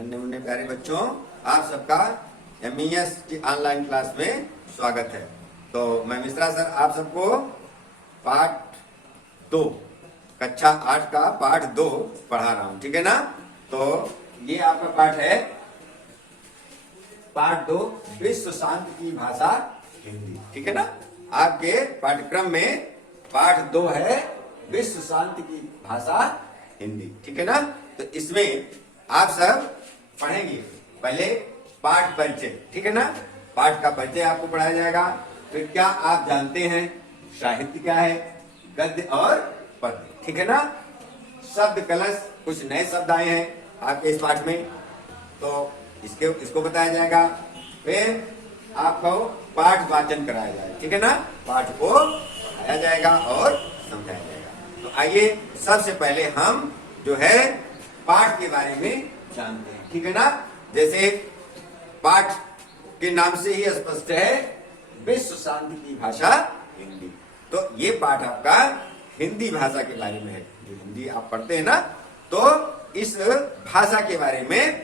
नन्हे मुन्ने प्यारे बच्चों, आप सबका MES की ऑनलाइन क्लास में स्वागत है। तो मैं मिश्रा सर आप सबको पाठ 2 कक्षा 8 का पाठ 2 पढ़ा रहा हूं, ठीक है ना। तो ये आपका पाठ है पाठ 2 विश्व शांति की भाषा हिंदी, ठीक है ना। आपके पाठ्यक्रम में पाठ 2 है विश्व शांति की भाषा हिंदी, ठीक है ना। तो इसमें आप सब पढ़ेंगे पहले पाठ परिचय, ठीक है ना। पाठ का परिचय आपको पढ़ाया जाएगा। फिर क्या आप जानते हैं साहित्य क्या है, गद्य और पद्य, ठीक है ना। शब्द कलश, कुछ नए शब्द आए हैं आपके इस पाठ में, तो इसको बताया जाएगा। फिर आपको पाठ वाचन कराया जाएगा, ठीक है ना। पाठ को पढ़ाया जाएगा और समझाया जाएगा। तो आइए सबसे पहले हम जो है पाठ के बारे में जानते हैं, ठीक है ना। जैसे पाठ के नाम से ही स्पष्ट है विश्व शांति की भाषा हिंदी। तो ये पाठ आपका हिंदी भाषा के बारे में है। जो हिंदी आप पढ़ते हैं ना, तो इस भाषा के बारे में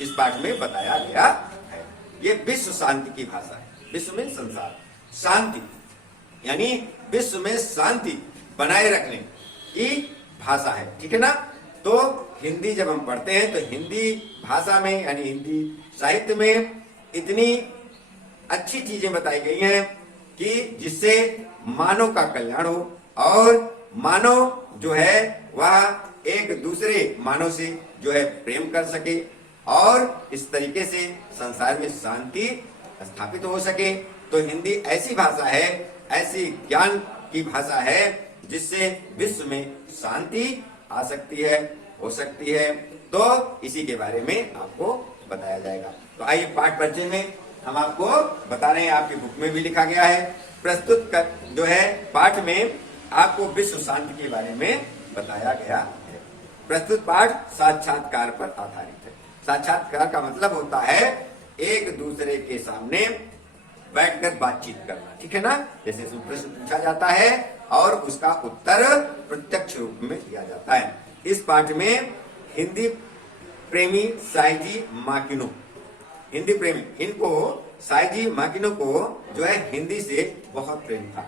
इस पाठ में बताया गया है। ये विश्व शांति की भाषा है। विश्व में संसार, शांति यानी विश्व में शांति बनाए रखने की भाषा है, ठीक है ना। तो हिंदी जब हम पढ़ते हैं तो हिंदी भाषा में यानी हिंदी साहित्य में इतनी अच्छी चीजें बताई गई हैं कि जिससे मानव का कल्याण हो और मानव जो है वह एक दूसरे मानव से जो है प्रेम कर सके और इस तरीके से संसार में शांति स्थापित हो सके। तो हिंदी ऐसी भाषा है, ऐसी ज्ञान की भाषा है जिससे विश्व में शांति आ सकती है, हो सकती है। तो इसी के बारे में आपको बताया जाएगा। तो आइए पाठ परिचय में हम आपको बता रहे हैं, आपकी बुक में भी लिखा गया है। प्रस्तुत कर जो है पाठ में आपको विश्व शांति के बारे में बताया गया है। प्रस्तुत पाठ साक्षात्कार पर आधारित है। साक्षात्कार का मतलब होता है एक दूसरे के सामने बैठकर बातचीत करना, ठीक है ना। जैसे प्रश्न पूछा जाता है और उसका उत्तर प्रत्यक्ष रूप में दिया जाता है। इस पाठ में हिंदी प्रेमी साईजी माकिनो, हिंदी प्रेमी, इनको साईजी माकिनो को जो है हिंदी से बहुत प्रेम था।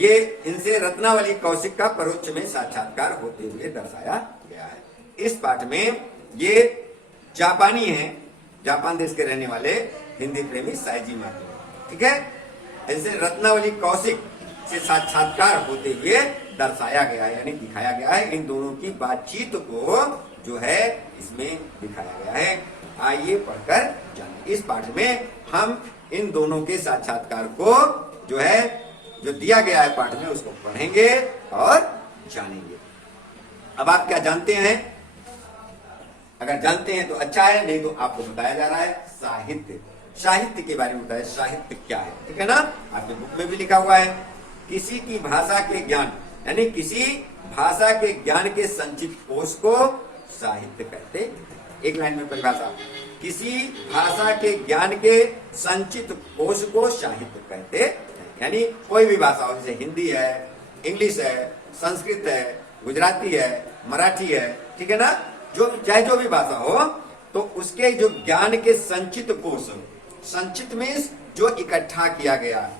ये इनसे रत्नावली कौशिक का परोक्ष में साक्षात्कार होते हुए दर्शाया गया है। इस पाठ में ये जापानी हैं, जापान देश के रहने वाले हिंदी प्रेमी साईजी माकिनो, ठीक है। इनसे रत्नावली कौशिक से साक्षात्कार होते हुए दर्शाया गया है यानी दिखाया गया है। इन दोनों की बातचीत को जो है इसमें दिखाया गया है। आइए पढ़कर जानें। इस पाठ में हम इन दोनों के साक्षात्कार को जो है जो दिया गया है पाठ में उसको पढ़ेंगे और जानेंगे। अब आप क्या जानते हैं? अगर जानते हैं तो अच्छा है, नहीं तो आपको बताया जा रहा है साहित्य। साहित्य के बारे में बताया, साहित्य क्या है, ठीक है ना। आपके बुक में भी लिखा हुआ है किसी की भाषा के ज्ञान यानी किसी भाषा के ज्ञान के संचित कोश को साहित्य कहते। एक लाइन में परिभाषा, किसी भाषा के ज्ञान के संचित कोश को साहित्य कहते। यानी कोई भी भाषा हो, जैसे हिंदी है, इंग्लिश है, संस्कृत है, गुजराती है, मराठी है, ठीक है ना। जो चाहे जो भी भाषा हो, तो उसके जो ज्ञान के संचित कोश, संचित में जो इकट्ठा किया गया है,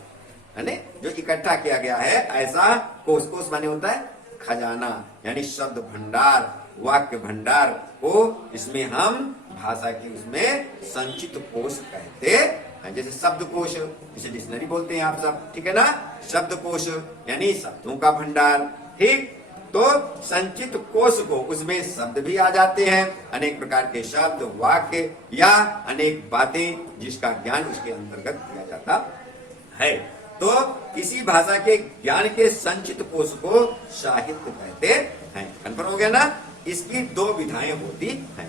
जो इकट्ठा किया गया है ऐसा कोश। कोश माने होता है खजाना यानी शब्द भंडार, वाक्य भंडार को इसमें हम भाषा की उसमें संचित कोश कहते हैं। जैसे शब्दकोश, जैसे डिक्शनरी बोलते हैं आप सब, ठीक है ना। शब्दकोश यानी शब्दों का भंडार, ठीक। तो संचित कोश को उसमें शब्द भी आ जाते हैं, अनेक प्रकार के शब्द, वाक्य या अनेक बातें जिसका ज्ञान उसके अंतर्गत दिया जाता है। तो किसी भाषा के ज्ञान के संचित कोश को साहित्य कहते हैं। कन्फर्म हो गया ना। इसकी 2 विधाएं होती हैं।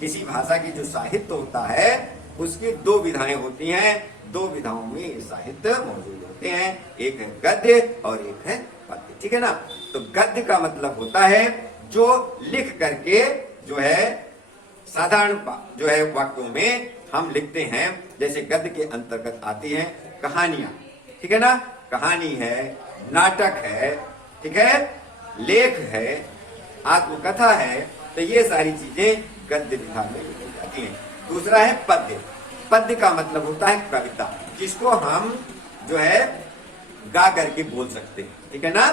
किसी भाषा की जो साहित्य होता है उसकी 2 विधाएं होती हैं। 2 विधाओं में ये साहित्य मौजूद होते हैं, एक है गद्य और एक है पद्य, ठीक है ना। तो गद्य का मतलब होता है जो लिख करके जो है साधारण जो है वाक्यों में हम लिखते हैं। जैसे गद्य के अंतर्गत आती हैं कहानियां, ठीक है ना। कहानी है, नाटक है, ठीक है, लेख है, आत्मकथा है। तो ये सारी चीजें गद्य विधा में लिखी जाती हैं। दूसरा है पद्य। पद्य का मतलब होता है कविता, जिसको हम जो है गा करके बोल सकते हैं, ठीक है ना।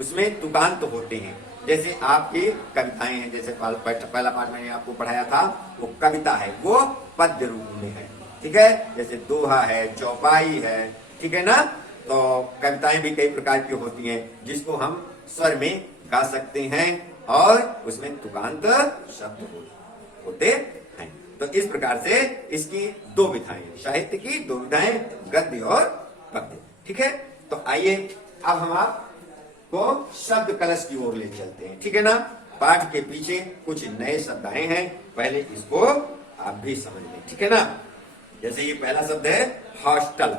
उसमें तुकांत होते हैं, जैसे आपकी कविताएं हैं, जैसे पहला पाठ मैंने आपको पढ़ाया था, वो कविता है, वो पद्य रूप में है, ठीक है। जैसे दोहा है, चौपाई है, ठीक है ना। तो कविताएं भी कई प्रकार की होती हैं, जिसको हम स्वर में गा सकते हैं और उसमें तुकांत शब्द होते हैं। तो इस प्रकार से इसकी दो विधाएं, साहित्य की दो विधाएं, गद्य और पद्य, ठीक है। तो आइए अब हम आपको शब्द कलश की ओर ले चलते हैं, ठीक है ना। पाठ के पीछे कुछ नए शब्द आए हैं, पहले इसको आप भी समझ लें, ठीक है ना। जैसे ये पहला शब्द है हॉस्टल।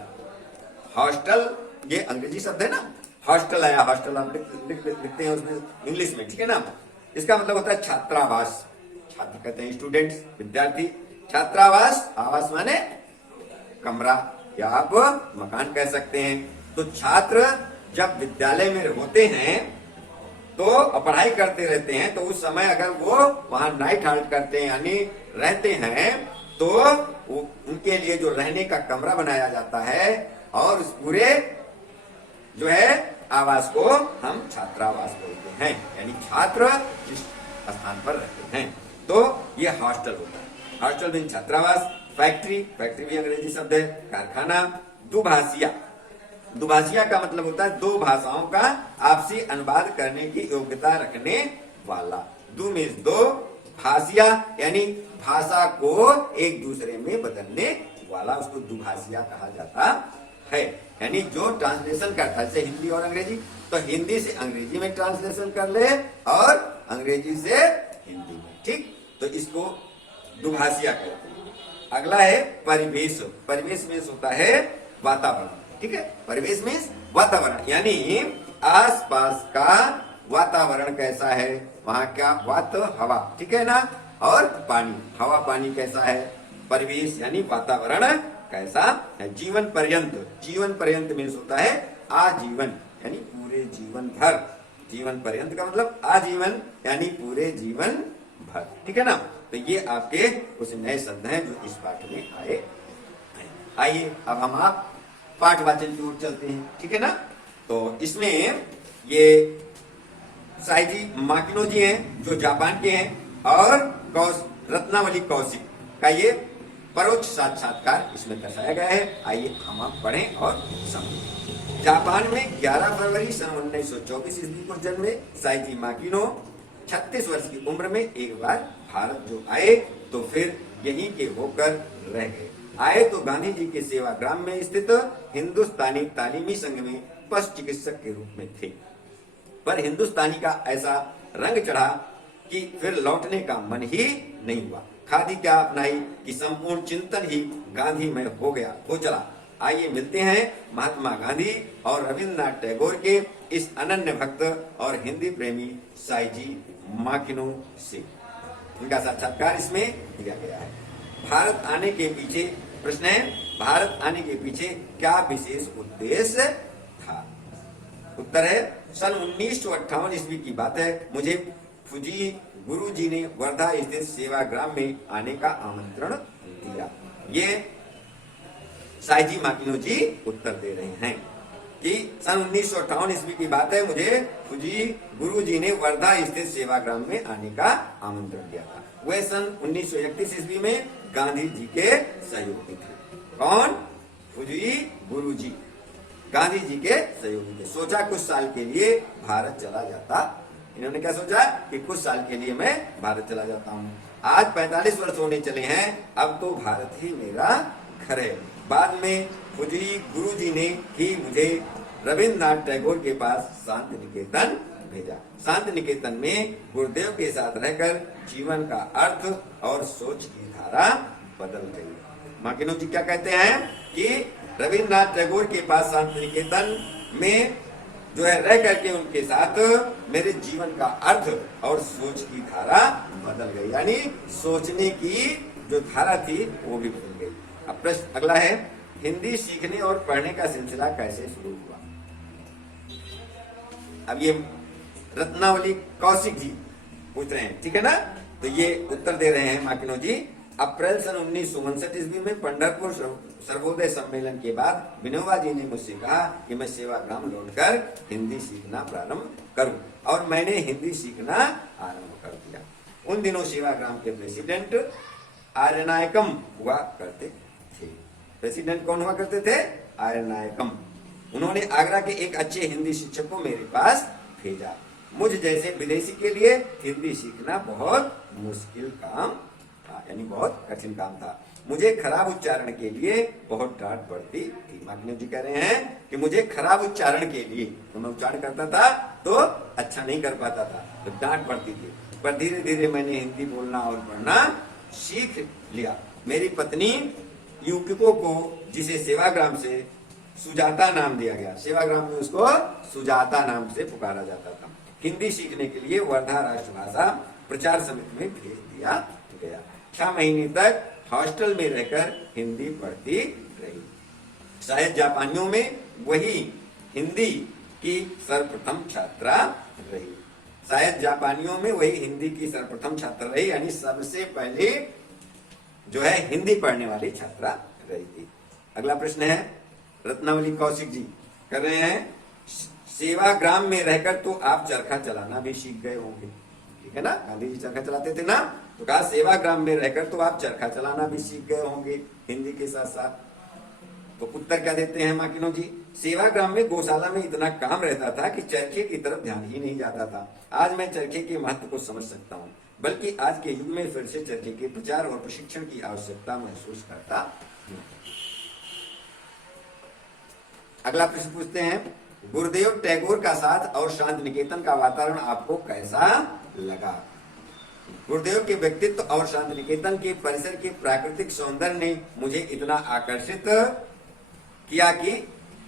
हॉस्टल ये अंग्रेजी शब्द है ना, हॉस्टल आया, हॉस्टल आप लिखते हैं उसमें इंग्लिश में, ठीक है ना। इसका मतलब होता है छात्रावास। छात्र कहते हैं स्टूडेंट्स, विद्यार्थी। छात्रावास, आवास माने कमरा या आप मकान कह सकते हैं। तो छात्र जब विद्यालय में होते हैं तो पढ़ाई करते रहते हैं, तो उस समय अगर वो वहां नाइट हाल्ट करते हैं यानी रहते हैं, तो उनके लिए जो रहने का कमरा बनाया जाता है और उस पूरे जो है आवास को हम छात्रावास बोलते हैं, यानी छात्र जिस स्थान पर रहते हैं, तो ये हॉस्टल होता है। हॉस्टल मीन छात्रावास। फैक्ट्री, फैक्ट्री भी अंग्रेजी शब्द है। कारखाना। दुभाषिया, दुभाषिया का मतलब होता है दो भाषाओं का आपसी अनुवाद करने की योग्यता रखने वाला। दो मीन्स दो, भाषिया यानी भाषा को एक दूसरे में बदलने वाला, उसको दुभाषिया कहा जाता है। यानी जो ट्रांसलेशन करता है, जैसे हिंदी और अंग्रेजी, तो हिंदी से अंग्रेजी में ट्रांसलेशन कर ले और अंग्रेजी से हिंदी में, ठीक। तो इसको दुभाषिया कहते हैं। अगला है परिवेश। परिवेश मीन्स होता है वातावरण, ठीक है। परिवेश मीन्स वातावरण, यानी आसपास का वातावरण कैसा है, वहां क्या वात हवा, ठीक है ना, और पानी, हवा पानी कैसा है। परिवेश यानी वातावरण कैसा है। जीवन पर्यंत, जीवन पर्यंत मीन्स होता है आजीवन, यानी पूरे जीवन भर। जीवन पर्यंत का मतलब आजीवन यानी पूरे जीवन भर, ठीक है ना। तो ये आपके कुछ नए शब्द हैं जो इस पाठ में आए हैं। आइए अब हम आप पाठ वाचन की ओर चलते हैं, ठीक है ना। तो इसमें ये साई जी माकिनो जी हैं जो जापान के हैं, और रत्नावली कौशिक का ये परोक्ष साक्षात्कार इसमें दर्शाया गया है। आइए हम आप पढ़ें और समझें। जापान में 11 फरवरी सन 1924 ईस्वी को जन्मे साइजी माकिनो 36 वर्ष की उम्र में एक बार भारत जो आए तो फिर यहीं के होकर रह गए। आए तो गांधी जी के सेवाग्राम में स्थित हिंदुस्तानी तालीमी संघ में पशु चिकित्सक के रूप में थे, पर हिंदुस्तानी का ऐसा रंग चढ़ा कि फिर लौटने का मन ही नहीं हुआ। खादी क्या अपनाई कि संपूर्ण चिंतन ही गांधी में हो चला। आइए मिलते हैं महात्मा गांधी और रविंद्रनाथ टैगोर के इस अनन्य भक्त और हिंदी प्रेमी साईजी माकिनो से। इनका साक्षात्कार इसमें दिया गया है। भारत आने के पीछे प्रश्न है, भारत आने के पीछे क्या विशेष उद्देश्य था। उत्तर है सन 1958 ईस्वी की बात है। मुझे फुजी गुरु जी ने वर्धा स्थित सेवाग्राम में आने का आमंत्रण दिया। ये साईजी माकिनो जी उत्तर दे रहे हैं कि सन 1958 ईस्वी की बात है, मुझे फुजी गुरु जी ने वर्धा स्थित सेवाग्राम में आने का आमंत्रण दिया था। वे सन 1931 ईस्वी में गांधी जी के सहयोगी थे। कौन? फुजी गुरु जी गांधी जी के सहयोगी थे। सोचा कुछ साल के लिए भारत चला जाता। इन्होंने क्या सोचा कि कुछ साल के लिए मैं भारत चला जाता हूँ। आज 45 वर्ष होने चले हैं, अब तो भारत ही मेरा घर है। बाद में फुजी गुरु जी ने ही मुझे रविंद्रनाथ टैगोर के पास शांति निकेतन भेजा। शांति निकेतन में गुरुदेव के साथ रहकर जीवन का अर्थ और सोच की धारा बदल गई। माकिनो जी क्या कहते हैं कि रविंद्रनाथ टैगोर के पास शांति निकेतन में जो है रह करके उनके साथ मेरे जीवन का अर्थ और सोच की धारा बदल गई, यानी सोचने की जो धारा थी वो भी बदल गई। अब प्रश्न अगला है, हिंदी सीखने और पढ़ने का सिलसिला कैसे शुरू हुआ। अब ये रत्नावली कौशिक जी पूछ रहे हैं, ठीक है ना। तो ये उत्तर दे रहे हैं माकिनो जी। अप्रैल सन 1959 ईस्वी में पंढरपुर सर्वोदय सम्मेलन के बाद विनोबा जी ने मुझसे कहा कि मैं सेवाग्राम लौटकर हिंदी सीखना प्रारंभ करूं, और मैंने हिंदी सीखना आरंभ कर दिया। उन दिनों सेवाग्राम के प्रेसिडेंट आर्यनायकम हुआ करते थे। प्रेसिडेंट कौन हुआ करते थे? आर्यनायकम। उन्होंने आगरा के एक अच्छे हिंदी शिक्षक को मेरे पास भेजा। मुझ जैसे विदेशी के लिए हिंदी सीखना बहुत मुश्किल काम था, यानी बहुत कठिन काम था। मुझे खराब उच्चारण के लिए बहुत डांट पड़ती थी। माकिनो जी कह रहे हैं कि मुझे खराब उच्चारण के लिए, तो मैं उच्चारण करता था तो अच्छा नहीं कर पाता था, तो डांट पड़ती थी। पर धीरे धीरे मैंने हिंदी बोलना और पढ़ना सीख लिया। मेरी पत्नी युवकों को, जिसे सेवाग्राम से सुजाता नाम दिया गया, सेवाग्राम में उसको सुजाता नाम से पुकारा जाता था, हिंदी सीखने के लिए वर्धा राष्ट्रभाषा प्रचार समिति में भेज दिया गया। 6 महीने तक हॉस्टल में रहकर हिंदी पढ़ती रही। शायद जापानियों में वही हिंदी की सर्वप्रथम छात्रा रही। शायद जापानियों में वही हिंदी की सर्वप्रथम छात्रा रही, यानी सबसे पहले जो है हिंदी पढ़ने वाली छात्रा रही थी। अगला प्रश्न है, रत्नावली कौशिक जी कर रहे हैं, सेवाग्राम में रहकर तो आप चरखा चलाना भी सीख गए होंगे, ठीक है ना? गांधी जी चरखा चलाते थे ना, तो कहा सेवाग्राम में रहकर तो आप चरखा चलाना भी सीख गए होंगे हिंदी के साथ साथ। तो उत्तर क्या देते हैं माकिनो जी? सेवाग्राम में गौशाला में इतना काम रहता था कि चरखे की तरफ ध्यान ही नहीं जाता था। आज मैं चरखे के महत्व को समझ सकता हूँ, बल्कि आज के युग में फिर से चरखे के प्रचार और प्रशिक्षण की आवश्यकता महसूस करता हूँ। अगला प्रश्न पूछते हैं, गुरुदेव टैगोर का साथ और शांति निकेतन का वातावरण आपको कैसा लगा? गुरुदेव के व्यक्तित्व और शांति निकेतन के परिसर के प्राकृतिक सौंदर्य ने मुझे इतना आकर्षित किया कि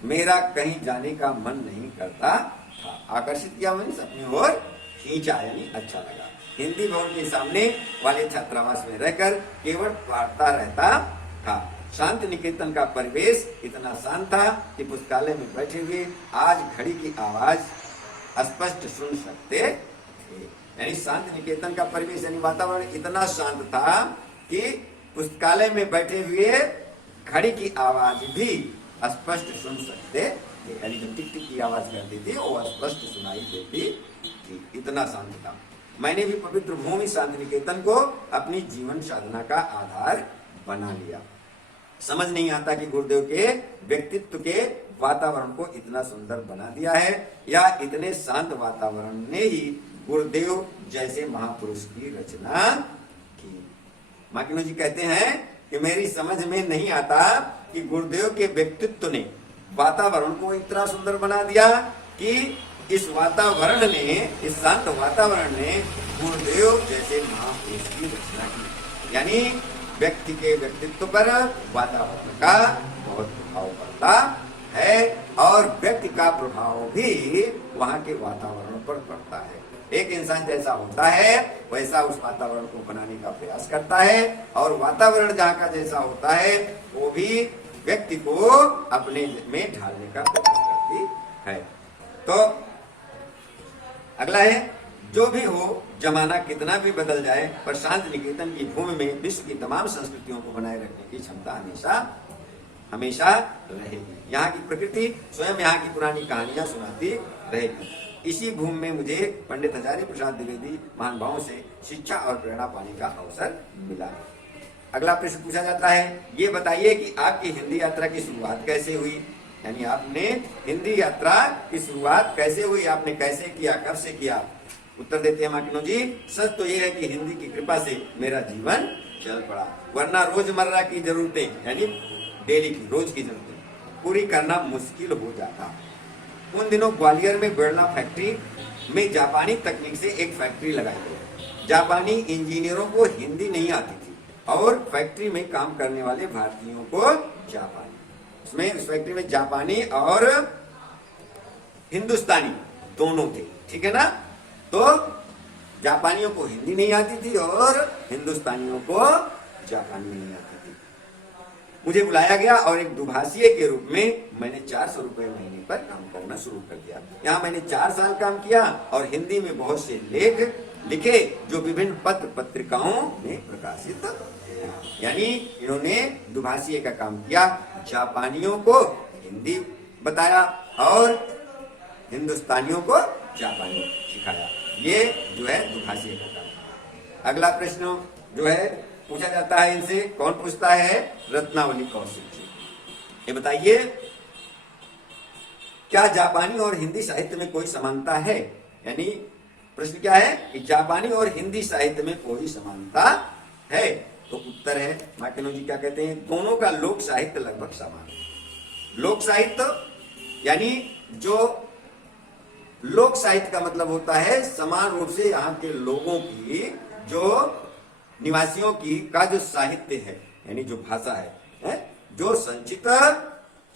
मेरा कहीं जाने का मन नहीं करता था। आकर्षित किया मैंने अपनी ओर खींचा, यानी अच्छा लगा। हिंदी भवन के सामने वाले छात्रावास में रहकर केवल पढ़ता रहता था। शांति निकेतन का परिवेश इतना शांत था कि पुस्तकालय में बैठे हुए आज घड़ी की आवाज स्पष्ट सुन सकते थे। यानी शांति निकेतन का परिवेश यानी वातावरण इतना शांत था कि पुस्तकालय में बैठे हुए घड़ी की आवाज भी स्पष्ट सुन सकते थे। यानी जो टिक टिक की आवाज करती थी वो स्पष्ट सुनाई देती थी, इतना शांत था। मैंने भी पवित्र भूमि शांति निकेतन को अपनी जीवन साधना का आधार बना लिया। समझ नहीं आता कि गुरुदेव के व्यक्तित्व के वातावरण को इतना सुंदर बना दिया है, या इतने शांत वातावरण ने ही गुरुदेव जैसे महापुरुष की रचना की। माकिनो जी कहते हैं कि मेरी समझ में नहीं आता कि गुरुदेव के व्यक्तित्व ने वातावरण को इतना सुंदर बना दिया कि इस वातावरण ने, इस शांत वातावरण ने गुरुदेव जैसे महापुरुष की रचना की। यानी व्यक्ति के व्यक्तित्व पर वातावरण का बहुत प्रभाव पड़ता है, और व्यक्ति का प्रभाव भी वहां के वातावरण पर पड़ता है। एक इंसान जैसा होता है वैसा उस वातावरण को बनाने का प्रयास करता है, और वातावरण जहाँ का जैसा होता है वो भी व्यक्ति को अपने में ढालने का प्रयास करती है। तो अगला है, जो भी हो, जमाना कितना भी बदल जाए, पर शांति निकेतन की भूमि में विश्व की तमाम संस्कृतियों को बनाए रखने की क्षमता हमेशा हमेशा रहेगी। यहाँ की प्रकृति स्वयं यहाँ की पुरानी कहानियां सुनाती रहेगी। इसी भूमि में मुझे पंडित हजारी प्रसाद द्विवेदी महानुभावों से शिक्षा और प्रेरणा पाने का अवसर मिला। अगला प्रश्न पूछा जाता है, ये बताइए कि आपकी हिंदी यात्रा की शुरुआत कैसे हुई? यानी आपने हिंदी यात्रा की शुरुआत कैसे हुई, आपने कैसे किया, कब से किया? उत्तर देते हैं माकिनो जी, सच तो ये है कि हिंदी की कृपा से मेरा जीवन चल पड़ा, वरना रोजमर्रा की जरूरतें यानी डेली की रोज की जरूरतें पूरी करना मुश्किल हो जाता। उन दिनों ग्वालियर में बिरला फैक्ट्री में जापानी तकनीक से एक फैक्ट्री लगाई गई। जापानी इंजीनियरों को हिंदी नहीं आती थी, और फैक्ट्री में काम करने वाले भारतीयों को जापानी, उसमें उस फैक्ट्री में जापानी और हिंदुस्तानी दोनों थे, ठीक है ना? तो जापानियों को हिंदी नहीं आती थी और हिंदुस्तानियों को जापानी नहीं आती थी। मुझे बुलाया गया और एक दुभाषीय के रूप में मैंने 400 रुपए महीने पर काम करना शुरू कर दिया। यहाँ मैंने 4 साल काम किया और हिंदी में बहुत से लेख लिखे जो विभिन्न पत्र पत्रिकाओं में प्रकाशित हैं। यानी इन्होंने दुभाषीय का काम किया, जापानियों को हिंदी बताया और हिंदुस्तानियों को जापानी सिखाया। ये जो है दुभाषीय का काम। अगला प्रश्न जो है पूछा जाता है इनसे, कौन पूछता है? रत्नावली कौशिक जी। ये बताइए, क्या जापानी और हिंदी साहित्य में कोई समानता है? यानी प्रश्न क्या है कि जापानी और हिंदी साहित्य में कोई समानता है? तो उत्तर है, मार्टिनो जी क्या कहते हैं, दोनों का लोक साहित्य लगभग समान है। लोक साहित्य यानी जो लोक साहित्य का मतलब होता है समान रूप से यहाँ के लोगों की, जो निवासियों की का जो साहित्य है, यानी जो भाषा है, जो संचित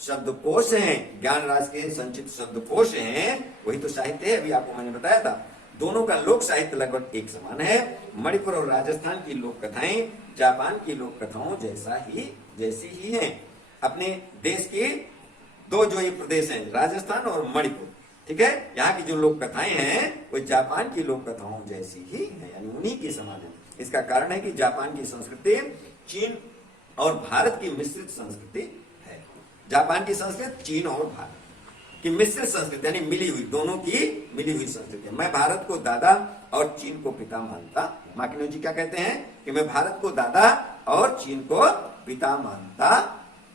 शब्दकोश हैं, ज्ञान राज के संचित शब्दकोश हैं, वही तो साहित्य है। अभी आपको मैंने बताया था, दोनों का लोक साहित्य लगभग एक समान है। मणिपुर और राजस्थान की लोक कथाएं जापान की लोक कथाओं जैसी ही हैं। अपने देश के दो जो ये प्रदेश हैं, राजस्थान और मणिपुर, ठीक है, यहाँ की जो लोक कथाएं हैं वो जापान की लोक कथाओं जैसी ही है, यानी उन्हीं के समान है। इसका कारण है कि जापान की संस्कृति चीन और भारत की मिश्रित संस्कृति है। जापान की संस्कृति चीन और भारत की मिश्रित संस्कृति, यानी मिली हुई, दोनों की मिली हुई संस्कृति है। मैं भारत को दादा और चीन को पिता मानता। मार्टिनो जी क्या कहते हैं कि मैं भारत को दादा और चीन को पिता मानता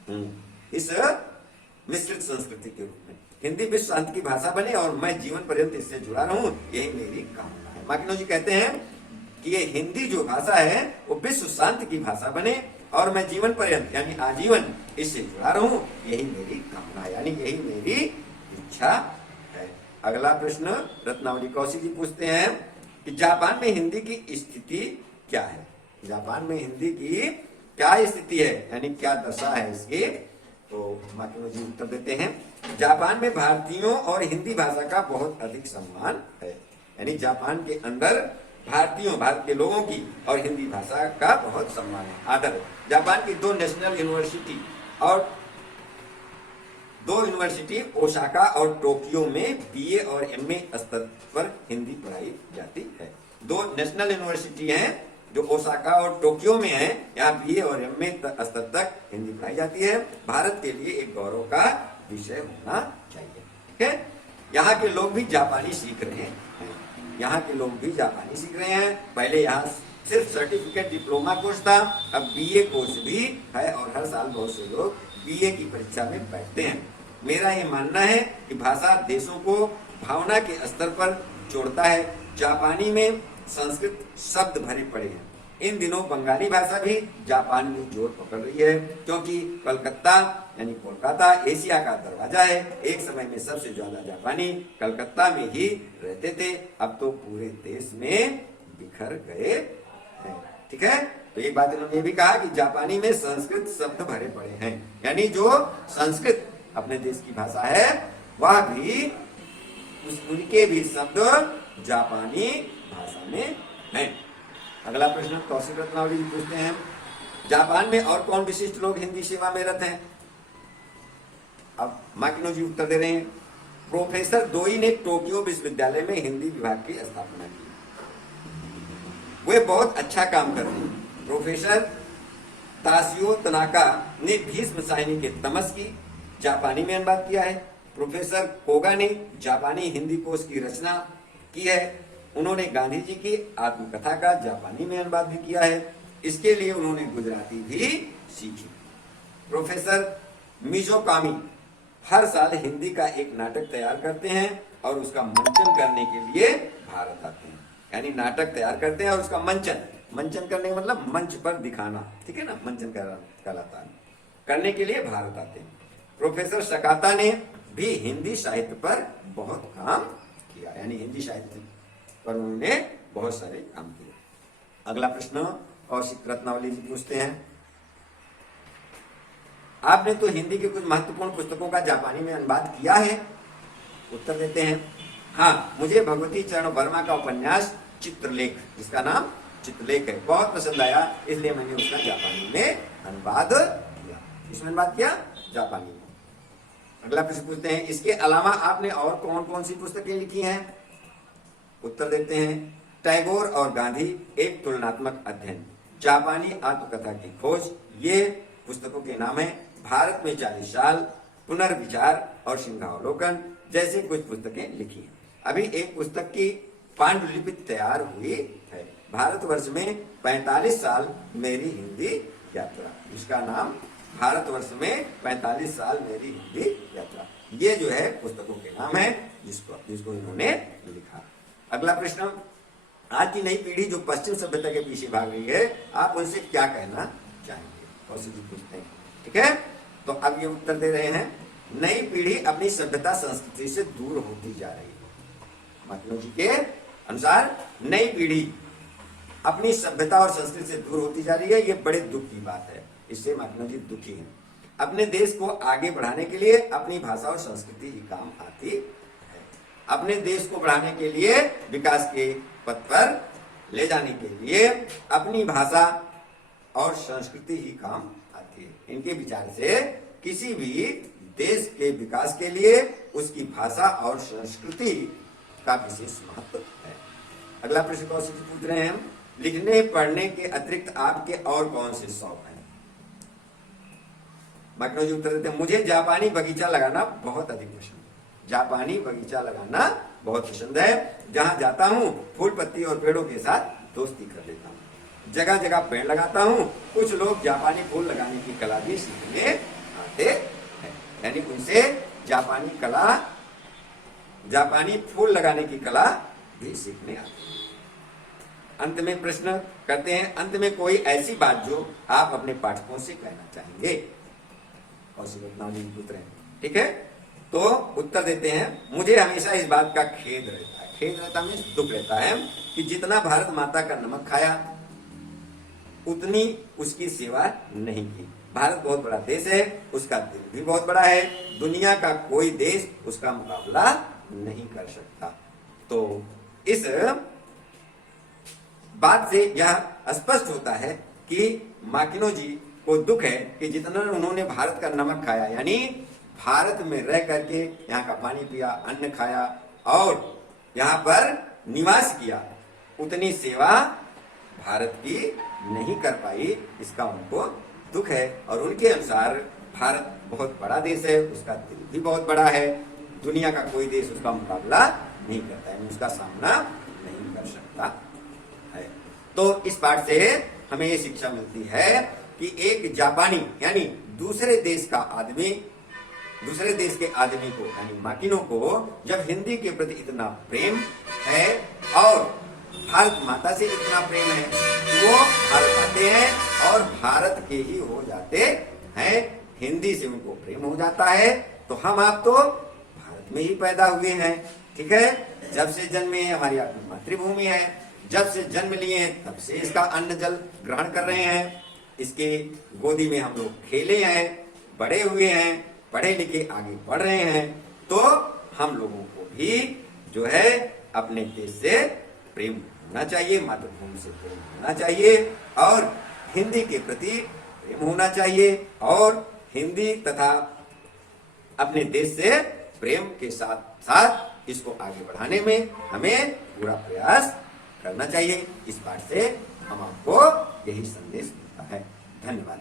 हूं, इस मिश्रित संस्कृति के रूप में। हिंदी विश्व शांति की भाषा बने और मैं जीवन पर्यंत इससे जुड़ा रहूं, यही मेरी कामना है। मार्टिनो जी कहते हैं कि ये हिंदी जो भाषा है वो विश्व शांति की भाषा बने और मैं जीवन पर्यंत यानी आजीवन इससे जुड़ा रहूं, यही मेरी कामना है, यानी यही मेरी इच्छा है। अगला प्रश्न रत्नावली कौशिक जी पूछते हैं कि जापान में हिंदी की स्थिति क्या है? जापान में हिंदी की क्या स्थिति है, यानी क्या दशा है इसकी? तो मार्टिनो जी उत्तर देते हैं, जापान में भारतीयों और हिंदी भाषा का बहुत अधिक सम्मान है। यानी जापान के अंदर भारतीयों, भारत के लोगों की और हिंदी भाषा का बहुत सम्मान है, आदर है। जापान की दो नेशनल यूनिवर्सिटी और दो यूनिवर्सिटी ओसाका और टोक्यो में बीए और एमए स्तर पर हिंदी पढ़ाई जाती है। दो नेशनल यूनिवर्सिटी हैं जो ओसाका और टोक्यो में है, यहाँ बीए और एमए स्तर तक हिंदी पढ़ाई जाती है। भारत के लिए एक गौरव का विषय होना चाहिए, ठीक है। यहाँ के लोग भी जापानी सीख रहे हैं, यहाँ के लोग भी जापानी सीख रहे हैं। पहले यहाँ सिर्फ सर्टिफिकेट डिप्लोमा कोर्स था, अब बीए कोर्स भी है और हर साल बहुत से लोग बीए की परीक्षा में बैठते हैं। मेरा ये मानना है कि भाषा देशों को भावना के स्तर पर जोड़ता है। जापानी में संस्कृत शब्द भरे पड़े हैं। इन दिनों बंगाली भाषा भी जापान में जोर पकड़ रही है, क्योंकि कलकत्ता यानी कोलकाता एशिया का दरवाजा है। एक समय में सबसे ज्यादा जापानी कलकत्ता में ही रहते थे, अब तो पूरे देश में बिखर गए हैं, ठीक है। तो एक बात इन्होंने भी कहा कि जापानी में संस्कृत शब्द भरे पड़े हैं, यानी जो संस्कृत अपने देश की भाषा है वह भी उनके भी शब्द जापानी भाषा में हैं। अगला प्रश्न कौशिक रत्नावली जी पूछते हैं, जापान में और कौन विशिष्ट लोग हिंदी सेवा में रत हैं? अब मार्टिनो जी उत्तर दे रहे हैं, प्रोफेसर दोई ने टोक्यो विश्वविद्यालय में हिंदी विभाग की स्थापना की। वे बहुत अच्छा काम कर रहे हैं। प्रोफेसर ताशियो तनाका ने भीष्म साहिनी के तमस की जापानी में अनुवाद किया है। प्रोफेसर कोगा ने जापानी हिंदी कोश की रचना की है। उन्होंने गांधी जी की आत्मकथा का जापानी में अनुवाद भी किया है। इसके लिए उन्होंने गुजराती भी सीखी। प्रोफेसर मिजोकामी हर साल हिंदी का एक नाटक तैयार करते हैं और उसका मंचन करने के लिए भारत आते हैं। यानी नाटक तैयार करते हैं और उसका मंचन करने का मतलब मंच पर दिखाना, ठीक है ना, मंचन कहलाता है, करने के लिए भारत आते हैं। प्रोफेसर सकाता ने भी हिंदी साहित्य पर बहुत काम किया, यानी हिंदी साहित्य पर उन्होंने बहुत सारे काम किए। अगला प्रश्न कौशिक रत्नावली जी पूछते हैं, आपने तो हिंदी के कुछ महत्वपूर्ण पुस्तकों का जापानी में अनुवाद किया है? उत्तर देते हैं, हाँ, मुझे भगवती चरण वर्मा का उपन्यास चित्रलेख, जिसका नाम चित्रलेख है, बहुत पसंद आया, इसलिए मैंने उसका जापानी में अनुवाद किया। इसमें अनुवाद किया जापानी में। अगला प्रश्न पूछते हैं, इसके अलावा आपने और कौन कौन सी पुस्तकें लिखी हैं? उत्तर देते हैं, टैगोर और गांधी, एक तुलनात्मक अध्ययन, जापानी आत्मकथा की खोज, ये पुस्तकों के नाम हैं। भारत में 40 साल, पुनर्विचार और सिंहावलोकन जैसी कुछ पुस्तकें लिखी हैं। अभी एक पुस्तक की पांडुलिपि तैयार हुई है, भारतवर्ष में 45 साल मेरी हिंदी यात्रा, इसका नाम भारतवर्ष में 45 साल मेरी हिंदी यात्रा। ये जो है पुस्तकों के नाम है जिसको इन्होंने लिखा। अगला प्रश्न, आज की नई पीढ़ी जो पश्चिम सभ्यता के पीछे भाग रही है, आप उनसे क्या कहना चाहेंगे? पूछते हैं, ठीक है। तो अब ये उत्तर दे रहे हैं, नई पीढ़ी अपनी सभ्यता संस्कृति से दूर होती जा रही है। मार्टिनो जी के अनुसार नई पीढ़ी अपनी सभ्यता और संस्कृति से दूर होती जा रही है, ये बड़े दुख की बात है। इससे मार्टिनो जी दुखी हैं। अपने देश को आगे बढ़ाने के लिए अपनी भाषा और संस्कृति ही काम आती है। अपने देश को बढ़ाने के लिए, विकास के पथ पर ले जाने के लिए अपनी भाषा और संस्कृति ही काम आती है। इनके विचार से किसी भी देश के विकास के लिए उसकी भाषा और संस्कृति का विशेष महत्व है। अगला प्रश्न कौशिक जी पूछ रहे हैं, लिखने पढ़ने के अतिरिक्त आपके और कौन से शौक हैं? मार्टिनो जी उत्तर देते हैं, मुझे जापानी बगीचा लगाना बहुत अधिक पसंद है। जापानी बगीचा लगाना बहुत पसंद है। जहां जाता हूं फूल पत्ती और पेड़ों के साथ दोस्ती कर लेता हूं। जगह जगह पेड़ लगाता हूं। कुछ लोग जापानी फूल लगाने की कला भी सीखने आते हैं, यानी उनसे जापानी फूल लगाने की कला भी सीखने आते हैं। अंत में प्रश्न करते हैं, अंत में कोई ऐसी बात जो आप अपने पाठकों से कहना चाहेंगे? ठीक है, तो उत्तर देते हैं, मुझे हमेशा इस बात का खेद रहता है, दुख रहता है कि जितना भारत माता का नमक खाया उतनी उसकी सेवा नहीं की। भारत बहुत बड़ा देश है, उसका दिल भी बहुत बड़ा है, दुनिया का कोई देश उसका मुकाबला नहीं कर सकता। तो इस बात से यह स्पष्ट होता है कि मार्टिनो जी को दुख है कि जितना उन्होंने भारत का नमक खाया, यानी भारत में रह करके यहाँ का पानी पिया, अन्न खाया और यहाँ पर निवास किया, उतनी सेवा भारत की नहीं कर पाई, इसका उनको दुख है। और उनके अनुसार भारत बहुत बड़ा देश है, उसका दिल भी बहुत बड़ा है, दुनिया का कोई देश उसका मुकाबला नहीं करता है, उसका सामना नहीं कर सकता है। तो इस पाठ से हमें ये शिक्षा मिलती है कि एक जापानी यानी दूसरे देश के आदमी को यानी मार्टिनो को जब हिंदी के प्रति इतना प्रेम है और भारत माता से इतना प्रेम है, वो भारत आते हैं और भारत के ही हो जाते हैं, हिंदी से उनको प्रेम हो जाता है। तो हम आप तो भारत में ही पैदा हुए हैं, ठीक है, जब से जन्मे हैं, हमारी अपनी मातृभूमि है, जब से जन्म लिए हैं तब से इसका अन्न जल ग्रहण कर रहे हैं, इसके गोदी में हम लोग खेले हैं, बड़े हुए हैं, पढ़े लिखे आगे बढ़ रहे हैं। तो हम लोगों को भी जो है अपने देश से प्रेम होना चाहिए, मातृभूमि से प्रेम होना चाहिए और हिंदी के प्रति प्रेम होना चाहिए और हिंदी तथा अपने देश से प्रेम के साथ साथ इसको आगे बढ़ाने में हमें पूरा प्रयास करना चाहिए। इस पाठ से हम आपको यही संदेश मिलता है। धन्यवाद।